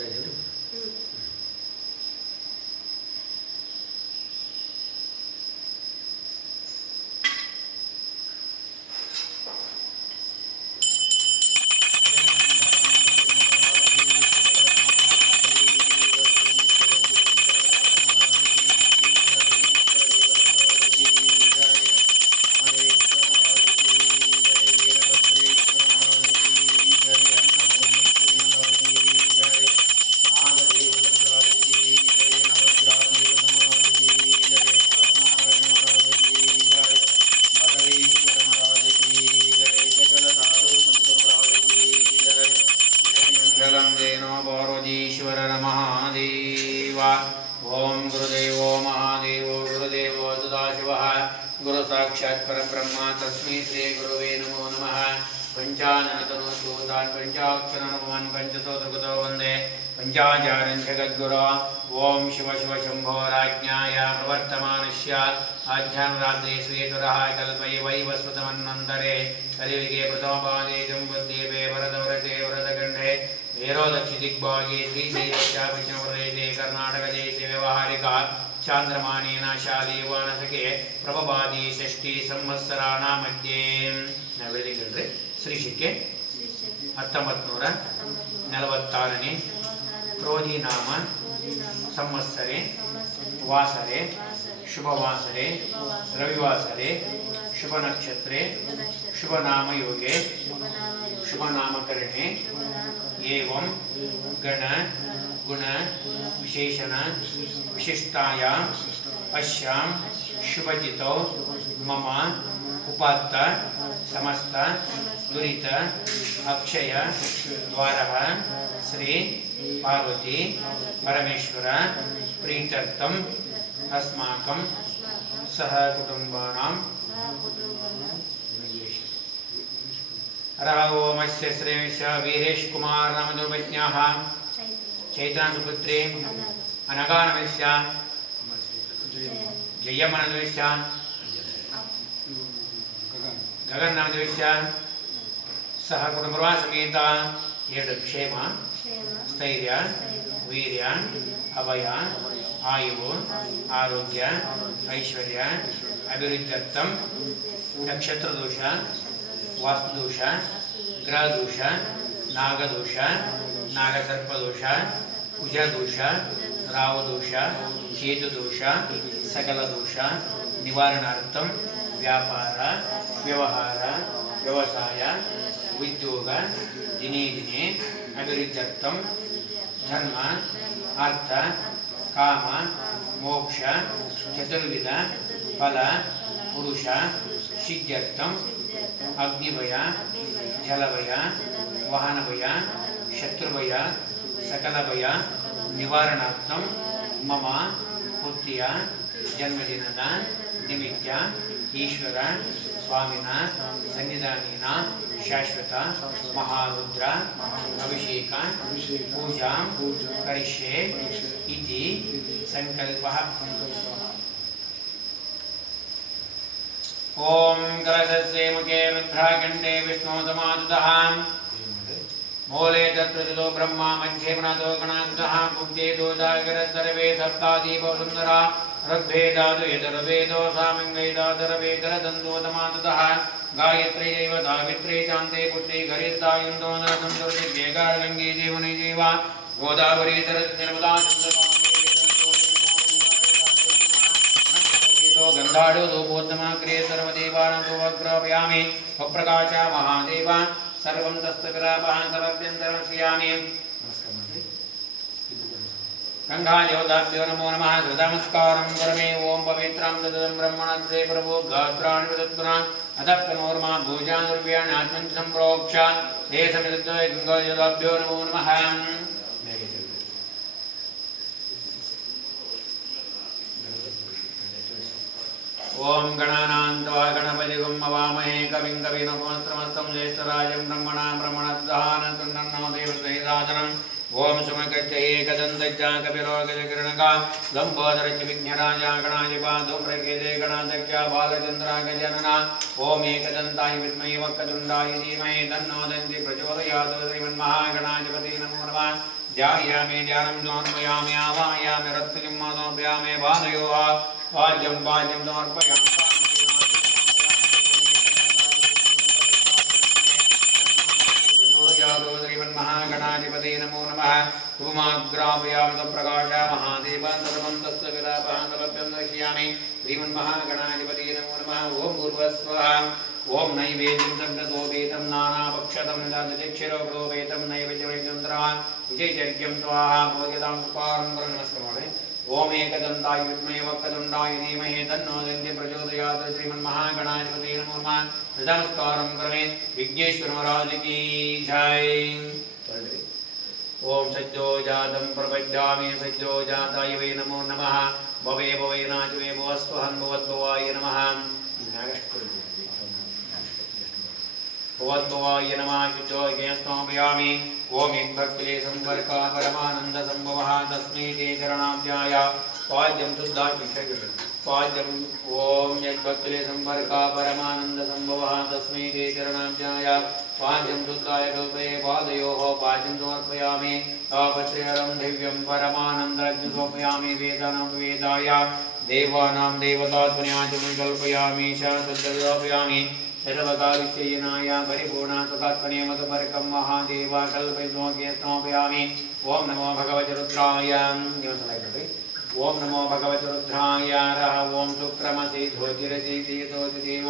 ಅಂತ ಹೇಳಿ ಪಂಚಾಚಾರಂಚಗದ್ಗುರು ಓಂ ಶಿವ ಶಿವ ಶಂಭೋ ರಾಜ್ಞಾಯ. ಆಧ್ಯಾನ ರಾತ್ರಿ ಶ್ರೀಕುರಃ ಕಲ್ಪಯಿ ವೈ ವಸ್ವತಮನ್ನಂತರೆ ಕಲಿವಿಗೆ ಪ್ರಥಮಪಾದೆ ಜಂಬುದ್ದೇವೆ ವರದವರತೆ ವರದಗಂಡೆ. ವೇರೋದಕ್ಷಿ ದಿಗ್ಭಾಗಿ ಶ್ರೀ ಶ್ರೀ ಪಶ್ಚಾಪಶ್ಚಿಮವಲಯತೆ ಕರ್ನಾಟಕ ದೇಶ ವ್ಯವಹಾರಿಕ. ಚಾಂದ್ರಮಾನೇನ ಶಾಲಿ ವಾನಸಕೆ ಪ್ರಭಪಾದಿ ಷಷ್ಠಿ ಸಂವತ್ಸರಾಣ ಮಧ್ಯೆ. ನಾವೇಳಿದ್ರಿ ಶ್ರೀಶಕ್ಕೆ ಹತ್ತೊಂಬತ್ತು ನೂರ ನಲವತ್ತಾರನೇ. रोजीनाम संवत्सरे वासरे शुभवासरे रविवासरे शुभनक्षत्रे शुभनामयोगे शुभनामकरणे एवं गण गुण विशेषण विशिष्टाया पश्याम शुभजितो मम ఉపాత్త సమస్త దురిత అక్షయ ద్వారవ శ్రీ పార్వతి పరమేశ్వర ప్రీతర్థం అస్మాకం సహ కుటుంబానాం అరహ ఓమస్య వీరేష్ కుమార్ నమదుర్వజ్ఞా చైతన్యసుపుత్రీ అనగానవేశ్య జయమనవేశ్య ಗಗನ್ನದ್ವೇಶ್ಯ ಸಹ ಕುಟುಂಬ ಸಮೇತ ಎರಡು ಕ್ಷೇಮ ಸ್ಥೈರ್ಯ ವೀರ್ಯ ಅಭಯ ಆಯುವು ಆರೋಗ್ಯ ಐಶ್ವರ್ಯ ಅಭಿವೃದ್ಧ್ಯರ್ಥಂ ನಕ್ಷತ್ರದೋಷ ವಾಸ್ತುದೋಷ ಗ್ರಹದೋಷ ನಾಗದೋಷ ನಾಗಸರ್ಪದೋಷ ಕುಜದೋಷ ರಾವದೋಷ ಕೇತುದೋಷ ಸಕಲದೋಷ ನಿವಾರಣಾರ್ಥಂ ವ್ಯಾಪಾರ, ವ್ಯವಹಾರ, ವ್ಯವಸಾಯ, ಉದ್ಯೋಗ ದಿನೇ ದಿನೇ ಅಭಿವೃದ್ಧ್ಯರ್ಥಂ, ಧರ್ಮ, ಅರ್ಥ, ಕಾಮ, ಮೋಕ್ಷ, ಚತುರ್ವಿಧ, ಫಲ, ಪುರುಷ ಸಿದ್ಧ್ಯರ್ಥಂ ಅಗ್ನಿಭಯ, ಜಲಭಯ, ವಾಹನಭಯ, ಶತ್ರುಭಯ, ಸಕಲಭಯ, ನಿವಾರಣಾರ್ಥಂ, ಮಮ ಪುತ್ರಿಯ ಜನ್ಮದಿನದ ನಿಮಿತ್ತ ಈಶ್ವರ ಸ್ವಾಮಿನ ಸನ್ನಿಧಾನೇನ ಶಾಶ್ವತ ಮಹಾರುದ್ರ ಅಭಿಷೇಕ ಪೂಜಾ ಕರಿಷ್ಯೆ ಇತಿ ಸಂಕಲ್ಪ ಓಂ ಕಲಶಸ್ಯ ಮುಖೇ ರುದ್ರಾಖಂಡೇ ವಿಷ್ಣೋತಮಾದುತಃ ಮೂಲೆ ತತ್ವಜೋ ಬ್ರಹ್ಮ ಮಧ್ಯೆ ಮನದೋ ಗಣಾಂತಃ ಕುಬ್ಜೆ ದೋದಾಗರ ಸರ್ವೇ ಸಪ್ತಾದೀಪ ಸುಂದರ ऋग्भेदादु यदुर्वेदो सामङ्गैदादुर्वेदरदन्दोदमादुतः गायत्र्यैव धावित्र्यै चान्ते पुत्रे गरिर्दायुन्दोनरसं दुर्दिव्यगारङ्गे जीवने जीवा गोदावरी सरनिर्मला गन्धाडो धूपोत्तमा सर्वदेवानां धूपग्रापयामि उपप्रकाशा महादेवा, सर्वं तस्तग्रापः सर्वभ्यन्तरं श्रियामि। गङ्गादेवताभ्यो नमो नमः कृतमस्कारं गुरवे ॐ पवित्रां ददं ब्रह्मणद्रे प्रभो गात्राणि प्रदत्पुना अतः तनोर्मा भूजानुर्व्याणात्मन् सम्प्रोक्ष ते समिदद्वय गङ्गादेवताभ्यो नमो नमः। ॐ गणानान्त्वा गणपतिगुम् अवामहे, कविं कविनपुमस्त्रमस्तं ज्येष्ठराजं ब्रह्मणा ब्रह्मणद्धानतुण्डन्नो देवसहितादनम् ಓಂ ಸುಮಗಚ್ಚ ಏಕದಂತಚ್ಚ ಕಪಿರೋಗಜಕಿರಣಕ ಲಂಬೋದರಚ್ಚ ವಿಘ್ನರಾಜ ಗಣಾಧಿಪಾ ಧೂಮ್ರಗೇದೆ ಗಣಾಧ್ಯಕ್ಷ ಬಾಲಚಂದ್ರ ಗಜನನ ಓಂ ಏಕದಂತಾಯ ವಿದ್ಮಹಿ ವಕ್ಕದುಂಡಾಯ ಧೀಮಹಿ ತನ್ನೋ ದಂತಿ ಪ್ರಚೋದಯಾತ್ ಶ್ರೀಮನ್ಮಹಾಗಣಾಧಿಪತಿ ನಮೋ ನಮಃ ध्यायामि ध्यानं समर्पयामि आवाहयामि रत्नजिं समर्पयामि पादयोः वाद्यं वाद्यं समर्पयामि महागणाधिपते नमो नमः। उपमाग्रापयामृतप्रकाशा महादेवान्तरमन्तस्य विलापहान्तलभ्यं दर्शयामि। श्रीमन्महागणाधिपते नमो नमः। ॐ पूर्वस्वः ॐ नैवेद्यं दण्डतोपेतं नानापक्षतं निदादक्षिरोपेतं नैवेद्यमयतन्त्रा विजयचर्यं त्वा भोजतां सुपारं नमस्क्रमाणे ओमेकदन्ताय विद्महे वक्रदण्डाय धीमहि तन्नो दन्ति प्रचोदयात् श्रीमन्महागणाधिपते नमो नमः। नमस्कारं कर्मे विघ्नेश्वरमराज की जय। ओम सज्जो जातम प्रपद्यामि सज्जो जाताय वे नमो नम। भवे भवे नाचवे भव स्वहन् भवद्भवाय नमः। भवद्भवाय नमः शुद्धो ज्ञस्तमपयामि ओम यद्भक्तिले संपर्क परमानंद संभवः तस्मै ते चरणाभ्याय पाद्यं शुद्धा विषय पाद्यम् ॐ यद्भक्तिले सम्पर्का परमानन्दसम्भवः तस्मै ते चरणाभ्याय पाद्यं शुद्धाय कल्पे पादयोः पाद्यं समर्पयामि। तापत्रयरं दिव्यं परमानन्दरज्ञ समर्पयामि वेदानां वेदाय। देवानां देवतात्मन्याचमं कल्पयामि शासद्दर्शयामि सर्वकाविषयनाय परिपूर्णात्मकात्मने मधुपरकं महादेवा कल्पयितोऽज्ञे स्नापयामि ॐ नमो भगवते रुद्राय ॐ नमो भगवते रुद्राय रः ॐ शुक्रमसि धोतिरसि धोतिदेव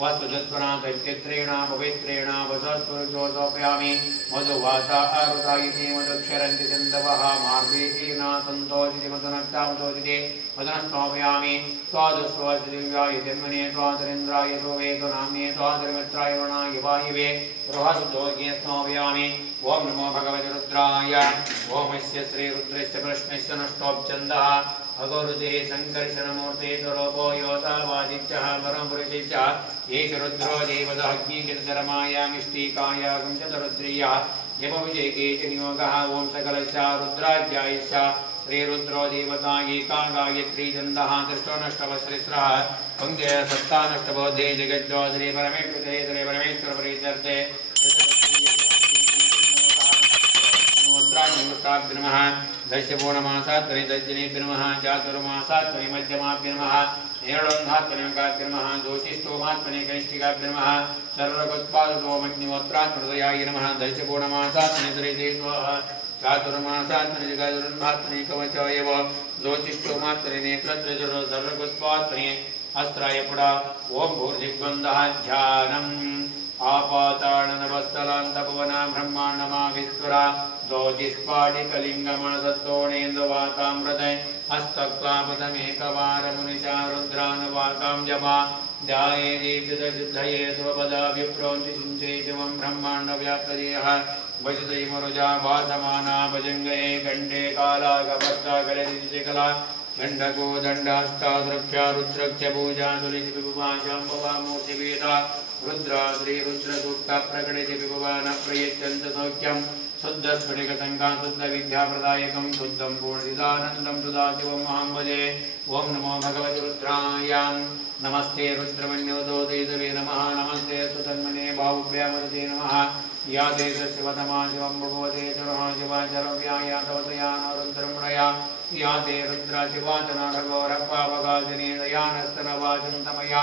वस्तुतत्वना दैत्यत्रेण पवित्रेण वसस्वरुजोसोपयामि मधुवासा अरुता इति मधुक्षरन्ति चन्दवः मार्गेहीना सन्तोषिति मधुनक्तामतोषिति मदनस्तोपयामि स्वादस्वदिव्याय जन्मने स्वादरेन्द्राय सोवेतु नाम्ने स्वादरमित्राय वरुणाय वायुवे बृहदुद्योगे स्नापयामि ॐ नमो भगवते रुद्राय ओमस्य श्रीरुद्रस्य प्रश्नस्य नष्टोपचन्दः अगोरुते सङ्कर्षणमूर्ते स्वरूपो योतावादित्यः परमपुरुषित्यः एष रुद्रो देवतः अग्निगिरिधरमायामिष्टिकाय गुञ्चतरुद्रीयः जपविजयके च नियोगः ॐ सकलस्य रुद्राध्यायश्च श्रीरुद्रो देवता एका गायत्री चन्दः दृष्टो नष्टवस्रिस्रः पङ्क्त्य सत्तानष्टबोधे जगज्जोदरे परमेश्वरे श्री परमेश्वर प्रीत्यर्थे उत्तरायणवृत्ताभ्य नमः दशपूर्णमासात्मनि दज्जनेभ्य नमः चातुर्मासात्मनि मध्यमाभ्य नमः नेरळोन्धात्मनिमकाभ्य नमः दोषिष्टोमात्मनि कनिष्ठिकाभ्य नमः सर्वगोत्पादोमग्निहोत्रात्महृदयाय नमः ध्यानम् आपाताडनवस्थलान्तभुवना ब्रह्माण्डमा विस्फुरा दोजिस्फाटिकलिङ्गमणसत्तोणेन्दुवातामृत रुद्रानुवातां जपा ध्याये दीक्षितसिद्धये स्वपदा विप्रोन्ति सिञ्चे शिवं ब्रह्माण्डव्याप्तदेह वसितैमरुजा भासमाना भजङ्गये गण्डे काला कपस्ता कलदिकला गण्डको दण्डास्तादृक्ष्या रुद्रक्ष पूजा सुलितिविभुवा शाम्भवा मूर्तिवेदा रुद्रा श्रीरुद्रसूक्ता प्रकटित विभुवान प्रयच्छन्त सौख्यं शुद्धस्फटिकसङ्का शुद्धविद्याप्रदायकं शुद्धं पूर्णिदानन्दं सुधा शिवं भजे ॐ नमो भगवते रुद्राय नमस्ते रुद्रमन्योदोदयितवे नमः नमस्ते सुतन्मने बाहुभ्यामरते नमः या देशशिवतमा शिवं भगवते चरः शिवाचरव्याय तवतया न या ते रुद्राशिवाचनाढगोरप्पावकाशिनी दयानस्तनवाचन्तमया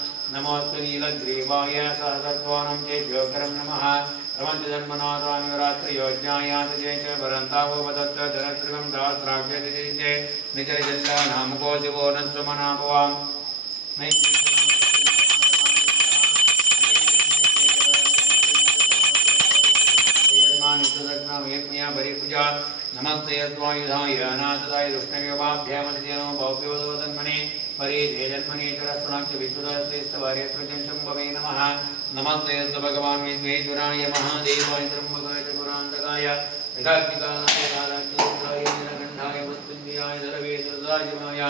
नमोऽस्तु नीलग्रीवाय सहसत्वानं चेद्योकरं नमः। रमन्ति जन्मनाथानि रात्रियोज्ञायात जय च वरन्तावो वदत्त जनत्रिकं सहस्राभ्यति जय निजरिजल्ला नामको शिवो न सुमनाभवाम् नमस्ते स्वायुधाय अनाथदाय दुष्णव्योपाभ्यामतिजनो भव्योदो जन्मने परे धे जन्मने चरस्वनाक्य विश्वदस्तेस्तवार्य स्वजं शम्भवे नमः। नमस्ते भगवान् विश्वेश्वराय, महादेवाय, त्र्यम्बकाय चतुरान्तकाय यथाग्निकालाय कालाग्निरुद्राय, नीलकण्ठाय, मृत्युञ्जयाय सर्वेश्वराय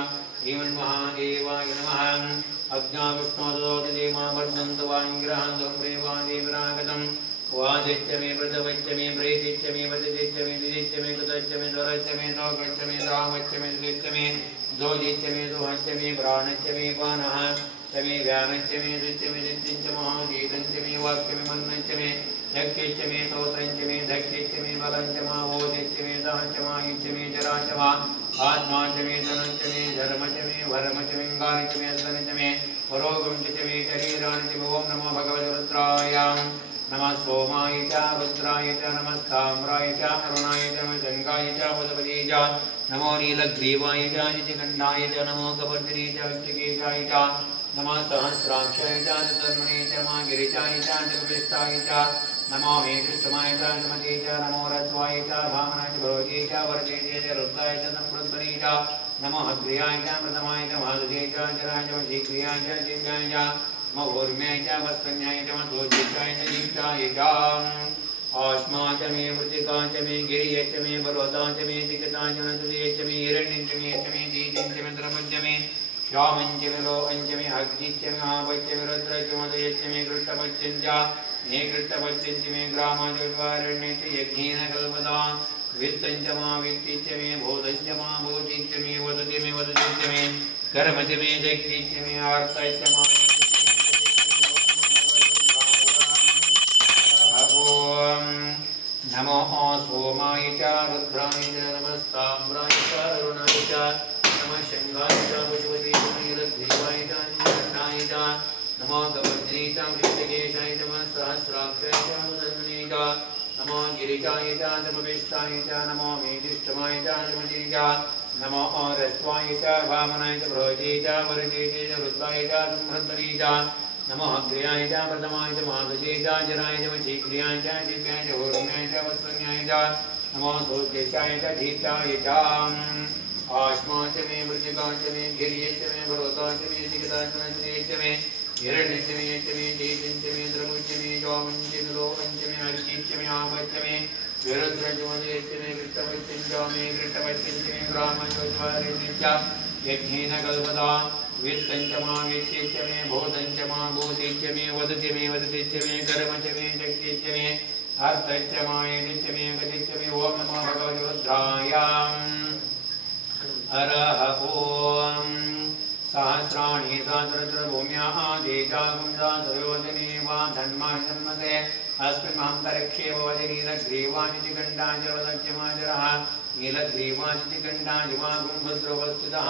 श्रीमन्महादेवाय नमः। अज्ञाविष्णोदोदिदेमा वर्धन्तु वाङ्ग्रहं धूम्रेवादेवरागतम् वादित्य मे प्रथवच्य मे प्रेतिच्य मे वदित्य मे दिदित्य मे कृतच्य मे स्वरच्य मे सौगच्य मे रामच्य मे दित्य मे दोदित्य मे दुहच्य मे प्राणच्य मे पानः च मे व्यानच्य मे दित्य मे दित्यञ्च महागीतञ्च मे वाक्य मे मन्नञ्च मे यज्ञच्च मे स्तोत्रञ्च मे धक्यच्च मे बलञ्च मावोदित्य मे दहञ्च मायुच्य मे जराच मा आत्मा च मे धनञ्च मे धर्म च मे भर्म च मे गानि च मे सदन च मे परोगं च मे शरीराणि च मे नमो भगवते रुद्राय नमः सोमाय च, रुद्राय च नमस्ताम्राय च अरुणाय च जङ्गाय च वदपदे च, नमो नीलग्रीवाय च निजगण्डाय च, नमो कपर्दिने च, विष्टिकेशाय च, नमः सहस्राक्षाय च, चतुर्मणे च मा गिरिजाय च जगविष्टाय च, नमो मेघृष्टमाय च, नमते च, नमो रज्वाय च भामनाय च भरोजे च, वरदे च रुद्राय च संप्रद्मने च, नमो हग्रियाय च प्रथमाय च माधुजे च जराय च शीघ्रियाय च दिव्याय च नमो च वस्त्रन्याय च मधोजिताय च दीप्ताय च आश्मा च मे वृतिका च मे गिरिय च मे वरोदा च मे दिगता च नदुदे च मे हिरण्यं च मे च मे दीजं च मे द्रवं च मे श्यामं च मे लोहं च मे अग्निं च मे आपं मे रुद्रं च मदयं च मे कृष्णपत्यं च मे कृष्णपत्यं च मे ग्रामाजोद्वारण्ये च यज्ञेन कल्पदा वित्तं च मा वित्ति च मे बोधं च मा बोधि च मे, वदति मे, वदति च मे। कर्म च मे शक्ति च मे आर्त मा ॐ नमो सोमाय च, रुद्राय च नमस्ताम्राय च, अरुणाय च, नमः शङ्गाय च पशुपते च नीलग्रीवाय च नमो गवर्धने च कृष्णकेशाय च, नमः सहस्राक्षाय च मुदन्ने च, नमो गिरिजाय च समविष्टाय च, नमो मेधिष्टमाय च जमजे च, नमो रस्वाय च, वामनाय च भ्रोजे च वरजे च, रुद्राय च संहृतने च नमो अग्र्याय च प्रथमाय च माधुजे च च शीघ्रियाय च शिव्याय च ऊर्म्याय च वत्सन्याय च नमो सोद्यशाय च धीताय च आश्मा च मे वृजिका च मे गिरिय च मे भरोता च मे दिगता च नजरे च मे हिरण्य च मे च मे तेजं च मे द्रवं मे जौमं च मे च मे अर्चिं च मे आपं मे मे कृष्णपत्यं मे कृष्णपत्यं मे ग्रामयोद्वारिणि च यज्ञेन कल्पदा वित्तं च मा वित्ति मे बोधं च मा बोधि मे वदति मे वदति मे कर्म च मे शक्ति मे अर्थं मा यदि मे गति मे ॐ नमो भगवते रुद्राय हरः ॐ सहस्राणि सहस्रभूम्याः देजागुण्डासयोजने वा धन्मानि जन्मसे अस्मिन् महान्तरिक्षे भवति नीलग्रीवानिति गण्डाजवदज्यमाजरः नीलग्रीवानिति गण्डाजिमागुम्भद्रवस्तुतः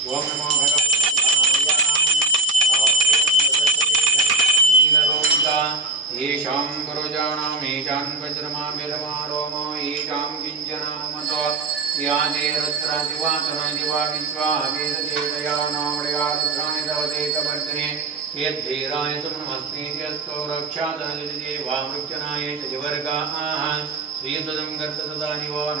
वेदसामि नमो भगवते येषां गुरुजानामेषान् वज्रमाभिरमारोमो येषां किञ्चनामतो या ते रुद्रादिवातनादिवा विश्वा वेददेवया नामडया रुद्राणि तवते कवर्तने यद्धीराय सुमस्मीत्यस्तो रक्षादनदिदेवा मृत्यनाय च जिवर्गाः, श्रीतदं गर्ततदानिवो न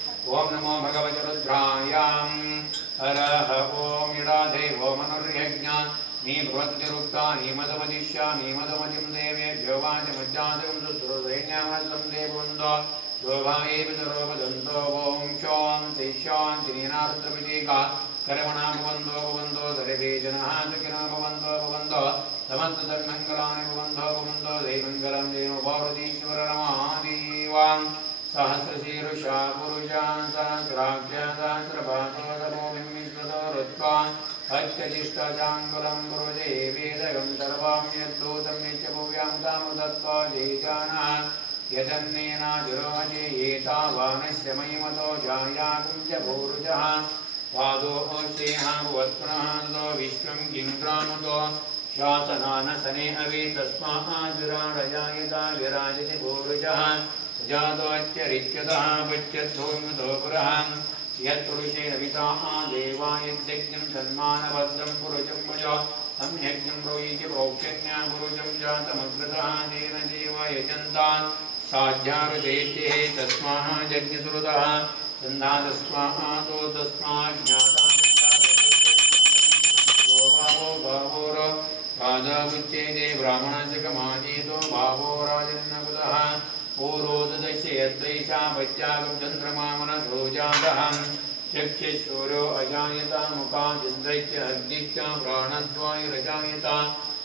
ॐ नमो भगवते रुद्रायां हरः ॐ इडाधे वो मनुर्यज्ञ नी भवद्रुक्ता नीमदमदिष्यामि मदमदिं देवेभ्यो वाचमज्जातं सुसुरसैन्यामस्तं देववन्दो। शोभाये पितरोपदन्तो ॐ शान्ति शान्तिनीनारुद्रविजेका कर्मणा भवन्तो भवन्तो सर्वे जनाः सुखिनो भवन्तो भवन्तो समस्तधर्मङ्गलानि भवन्तो भवन्तो दैमङ्गलं देव पार्वतीश्वररमादेवाम् सहस्रशीरुषा पुरुषान् सहस्राख्या सहस्रपादोदमोमिं विश्वतो रुत्वा हत्यजिष्टजाङ्गुलं पुरुषे वेदगं सर्वां यद्दूतं नित्यभुव्यां तामुदत्वा जयजानः यजन्नेनाजुरोहजे एतावानस्य महिमतो जायाकुं च भूरुजः पादो भुवत्पुनः विश्वं शासनानसने अवे विराजति भूरुजः जातोच्चरिच्यतः पच्यद्धूमितो पुरः यत्पुरुषेण विताः देवायज्ञं सन्मानभद्रं पुरुषं भज। सम्यज्ञं ब्रूयीति प्रोक्षज्ञा पुरुषं जातमग्रतः तेन देव यजन्तान् साध्यारुदेत्ये तस्माः यज्ञसुहृदः। सन्धातस्माः तो तस्मात् ज्ञाता भावोर। पादावुच्येते ब्राह्मणस्य कमाजीतो भावो राजन्नकुतः पूर्वोदस्य यद्वैषा पत्यागं चक्षुशूरो अजायता मुखादिन्द्रैश्च अग्निश्च प्राणद्वायुरजायता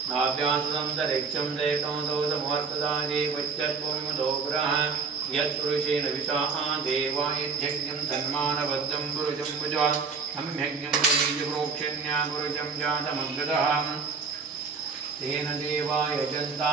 नाभ्यासदन्तरिक्षं देशोदौ समवर्तदाये पश्चत्वमुदो पुरः यत्पुरुषेण विशाः देवायज्ञं सन्मानबद्धं पुरुषं भुजा। सम्यज्ञं बीजप्रोक्षण्या पुरुषं जातमग्रतः तेन देवा यजन्ता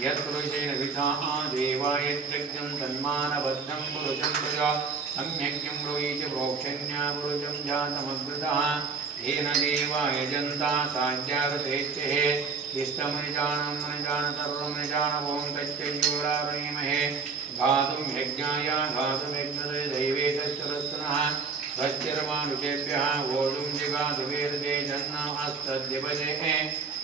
यत्पुरुषेण विधाः देवायज्ञं सन्मानबद्धं पुरुषं प्रजा सम्यज्ञं ब्रूयीति प्रोक्षण्या पुरुषं जातमग्रतः येन देवायजन्ता साध्यागतेत्यहे इष्टमनिजानं मनिजान सर्वं निजान ॐ तच्चयोरावणीमहे घातुं यज्ञाय घातुमिग्नते दैवे तच्चरस्तनः। स्वस्तिर्मानुषेभ्यः, वोढुं जिगातुवेदते जन्नास्तद्यपदे शञ्चदत्पदेवो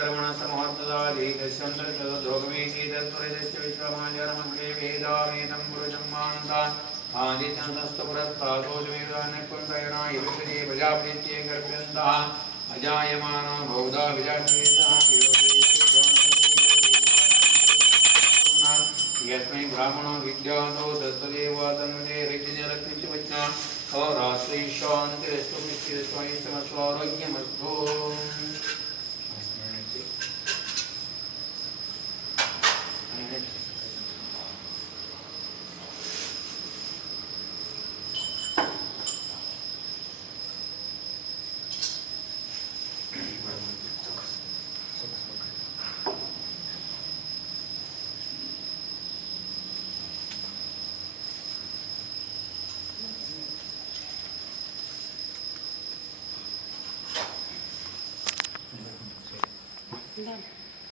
विश्वकर्मण समहर्तदाधीतस्यन्तर्गतोगमेति तत्पुरुषस्य विश्वमाजरमग्रे वेदावेदं पुरुषं मानन्तान् आदित्यन्तस्तपुरस्तादोषमेदान्यकुन्दयना विपदे प्रजाप्रीत्ये गर्भ्यन्तः अजायमानो बहुधा विजातवेदः यस्मै ब्राह्मणो विद्यातो तत्तदेव तन्मदे ऋग्यजलकृत्यवज्ञा अराश्रै शान्तिरस्तु मिश्रिरस्मै समस्वारोग्यमस्तु